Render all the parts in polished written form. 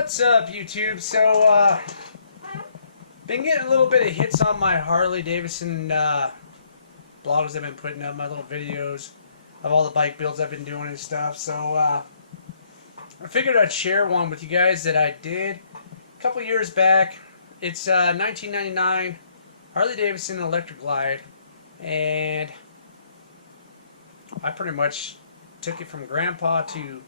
What's up, YouTube? So, been getting a little bit of hits on my Harley Davidson blogs I've been putting up, my little videos of all the bike builds I've been doing and stuff. So, I figured I'd share one with you guys that I did a couple years back. It's 1999 Harley Davidson Electraglide, and I pretty much took it from grandpa to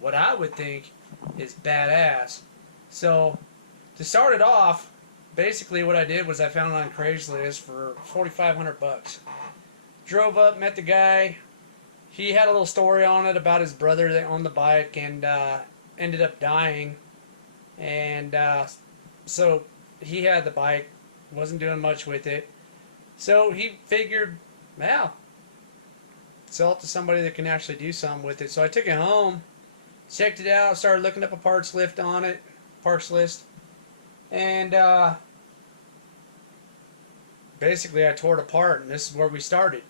what I would think is badass. So to start it off, basically what I did was I found it on Craigslist for $4,500. Drove up, met the guy. He had a little story on it about his brother that owned the bike and ended up dying. And so he had the bike, wasn't doing much with it. So he figured, well, sell it to somebody that can actually do something with it. So I took it home, checked it out, started looking up a parts list, and basically I tore it apart, and this is where we started.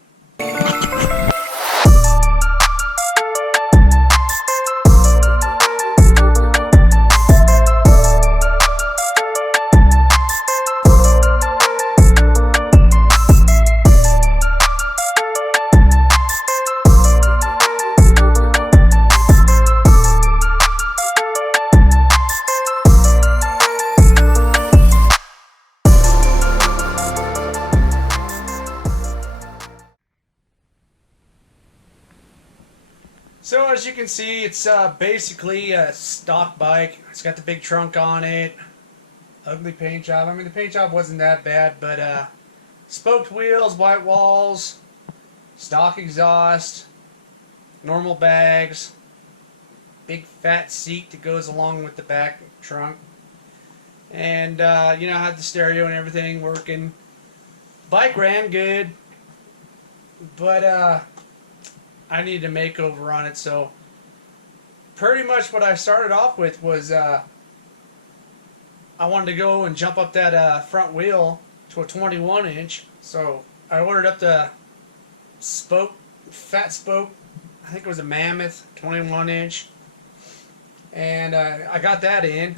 So as you can see, it's basically a stock bike. It's got the big trunk on it. Ugly paint job. I mean, the paint job wasn't that bad, but spoked wheels, white walls, stock exhaust, normal bags, big fat seat that goes along with the back trunk, and you know, had the stereo and everything working. Bike ran good, but I needed a makeover on it, so pretty much what I started off with was I wanted to go and jump up that front wheel to a 21 inch, so I ordered up the fat spoke, I think it was a Mammoth 21 inch, and I got that in.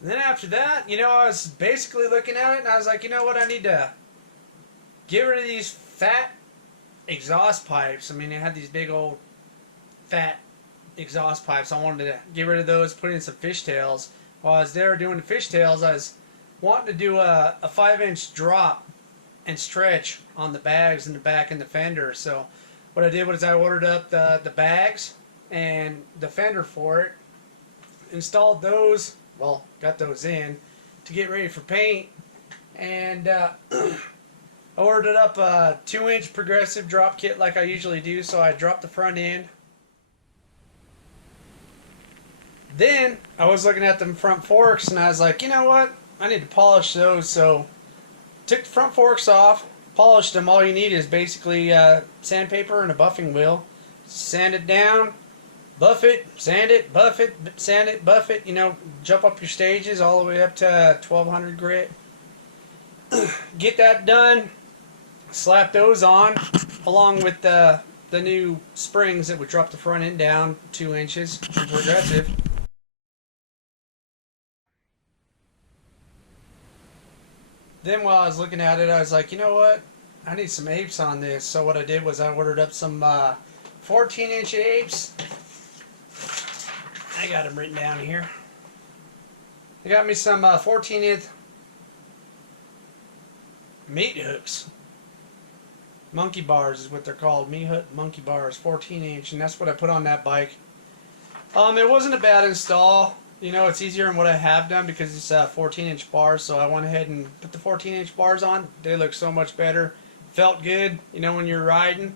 And then after that, you know, I was basically looking at it and I was like, you know what, I need to get rid of these fat exhaust pipes. I mean, it had these big old fat exhaust pipes. I wanted to get rid of those, put in some fishtails. While I was there doing the fishtails, I was wanting to do a 5-inch drop and stretch on the bags in the back and the fender. So what I did was I ordered up the bags and the fender for it, installed those. Well, got those in to get ready for paint, and I ordered up a 2-inch progressive drop kit like I usually do, so I dropped the front end. Then I was looking at the front forks and I was like, you know what, I need to polish those, so took the front forks off, polished them. All you need is basically sandpaper and a buffing wheel. Sand it down, buff it, sand it, buff it, sand it, buff it, you know, jump up your stages all the way up to 1200 grit. Get that done, slap those on, along with the new springs that would drop the front end down 2 inches, progressive. Then while I was looking at it, I was like, you know what, I need some apes on this. So what I did was I ordered up some 14-inch apes. I got them written down here. I got me some 14-inch meat hooks. Monkey bars is what they're called. Monkey bars, 14-inch, and that's what I put on that bike. It wasn't a bad install. You know, it's easier than what I have done because it's 14-inch bars, so I went ahead and put the 14-inch bars on. They look so much better. Felt good, you know, when you're riding.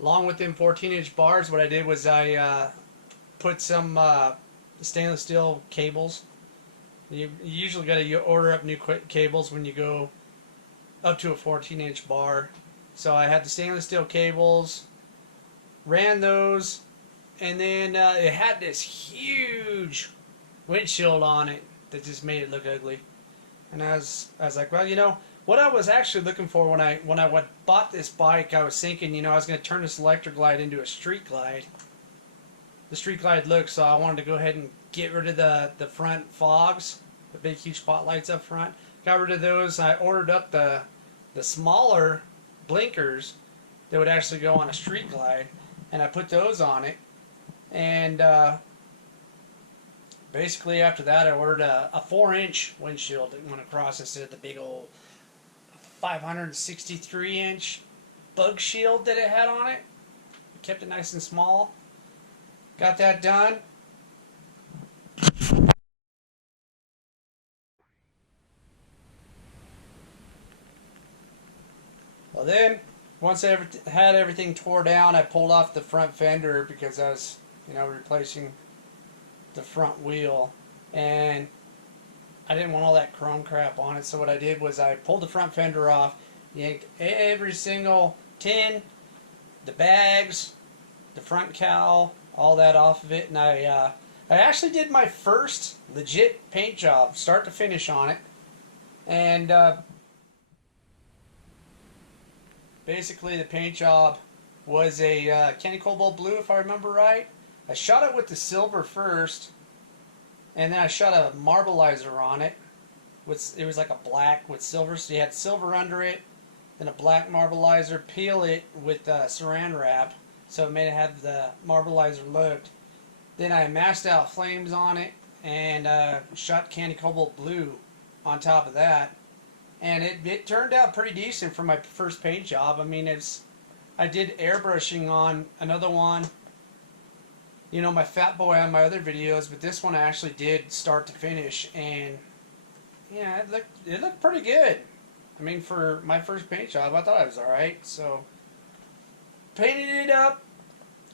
Along with them 14-inch bars, what I did was I put some stainless steel cables. You usually got to order up new cables when you go up to a 14-inch bar. So I had the stainless steel cables, ran those, and then it had this huge windshield on it that just made it look ugly. And I was like, well, you know, what I was actually looking for when I bought this bike, I was thinking, you know, I was going to turn this Electraglide into a street glide. The street glide look, so I wanted to go ahead and get rid of the front fogs, the big huge spotlights up front. Got rid of those. I ordered up the smaller blinkers that would actually go on a street glide, and I put those on it. And basically after that, I ordered a 4-inch windshield that went across instead of the big old 563-inch bug shield that it had on it. Kept it nice and small. Got that done. Well then, once I had everything tore down, I pulled off the front fender because I was, you know, replacing the front wheel, and I didn't want all that chrome crap on it. So what I did was I pulled the front fender off, yanked every single tin, the bags, the front cowl, all that off of it, and I actually did my first legit paint job, start to finish on it, and basically the paint job was a candy cobalt blue, if I remember right. I shot it with the silver first, and then I shot a marbleizer on it. It was like a black with silver, so you had silver under it, then a black marbleizer, peel it with saran wrap, so it made it have the marbleizer look. Then I masked out flames on it, and shot candy cobalt blue on top of that. And it turned out pretty decent for my first paint job. I mean, I did airbrushing on another one, you know, my Fat Boy on my other videos, but this one I actually did start to finish, and yeah, it looked pretty good. I mean, for my first paint job, I thought it was alright. So, painted it up.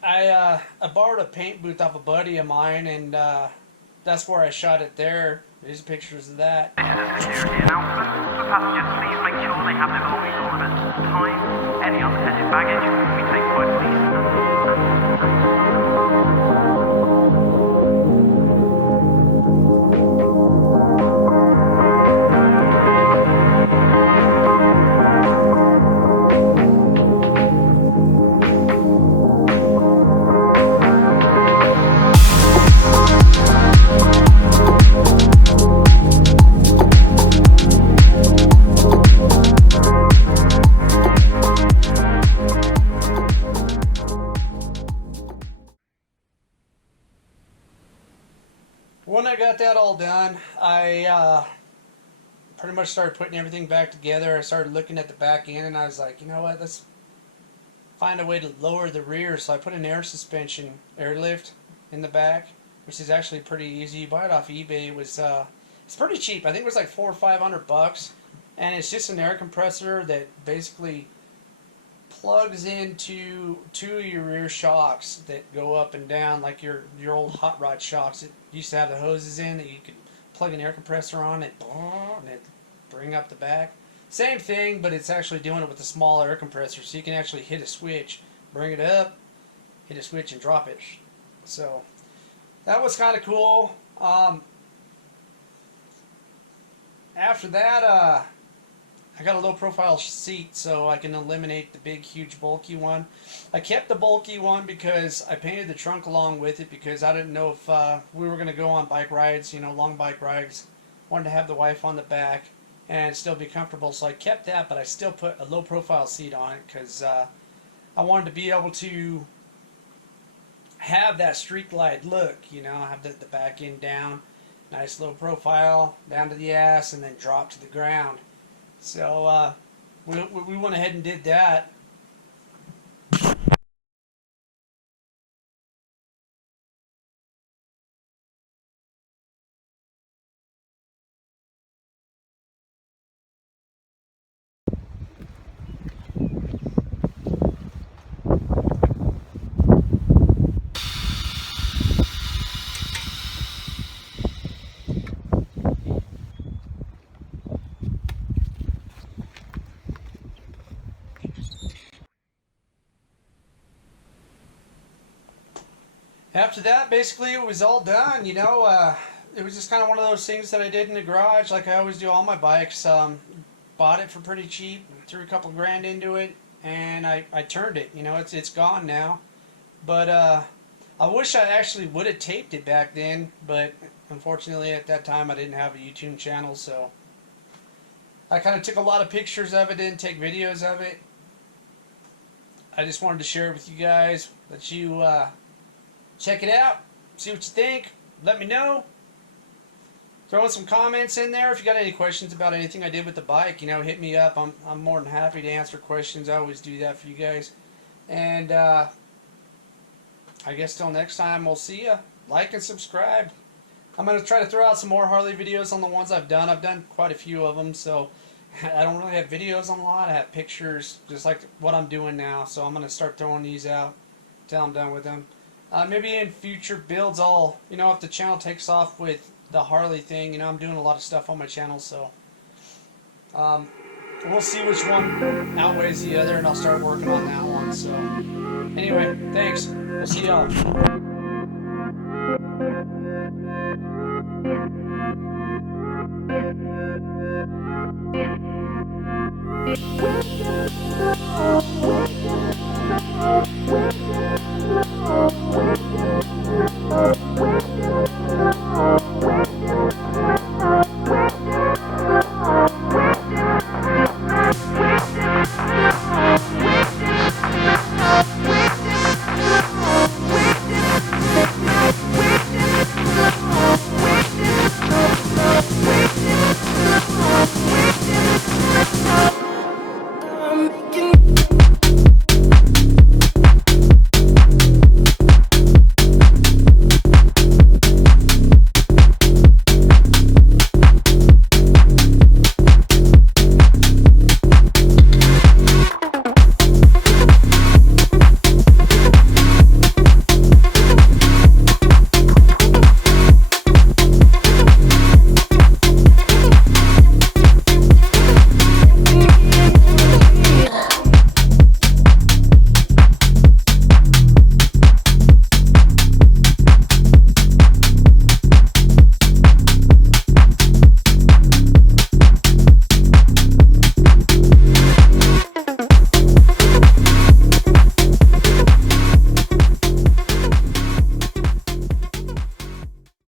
I borrowed a paint booth off a buddy of mine, and that's where I shot it there. There's pictures of that. This is a security announcement. For passengers, please make sure they have their belongings on them at all times. Any unattended baggage will be taken by police. When I got that all done, I pretty much started putting everything back together. I started looking at the back end, and I was like, you know what, let's find a way to lower the rear. So I put an air suspension airlift in the back, which is actually pretty easy. You buy it off eBay. It's pretty cheap. I think it was like $400 or $500, and it's just an air compressor that basically plugs into two of your rear shocks that go up and down like your old hot rod shocks. It used to have the hoses in that you could plug an air compressor on it, and it bring up the back. Same thing, but it's actually doing it with a small air compressor, so you can actually hit a switch, bring it up, hit a switch, and drop it. So that was kind of cool. After that, I got a low profile seat so I can eliminate the big huge bulky one. I kept the bulky one because I painted the trunk along with it because I didn't know if we were going to go on bike rides, you know, long bike rides. Wanted to have the wife on the back and still be comfortable, so I kept that, but I still put a low profile seat on it because I wanted to be able to have that street glide look, you know, have the back end down, nice low profile, down to the ass, and then drop to the ground. So we went ahead and did that. After that, basically, it was all done. You know, it was just kind of one of those things that I did in the garage, like I always do all my bikes. Bought it for pretty cheap, threw a couple grand into it, and I turned it. You know, it's gone now. But I wish I actually would have taped it back then, but unfortunately at that time I didn't have a YouTube channel, so I kind of took a lot of pictures of it, didn't take videos of it. I just wanted to share it with you guys, let you check it out, see what you think, let me know. Throw in some comments in there if you got any questions about anything I did with the bike. You know, hit me up. I'm more than happy to answer questions. I always do that for you guys. And I guess till next time, we'll see ya. Like and subscribe. I'm going to try to throw out some more Harley videos on the ones I've done. I've done quite a few of them, so I don't really have videos on a lot. I have pictures, just like what I'm doing now. So I'm going to start throwing these out until I'm done with them. Maybe in future builds, I'll, you know, if the channel takes off with the Harley thing, you know, I'm doing a lot of stuff on my channel, so we'll see which one outweighs the other, and I'll start working on that one. So anyway, thanks. We'll see y'all. We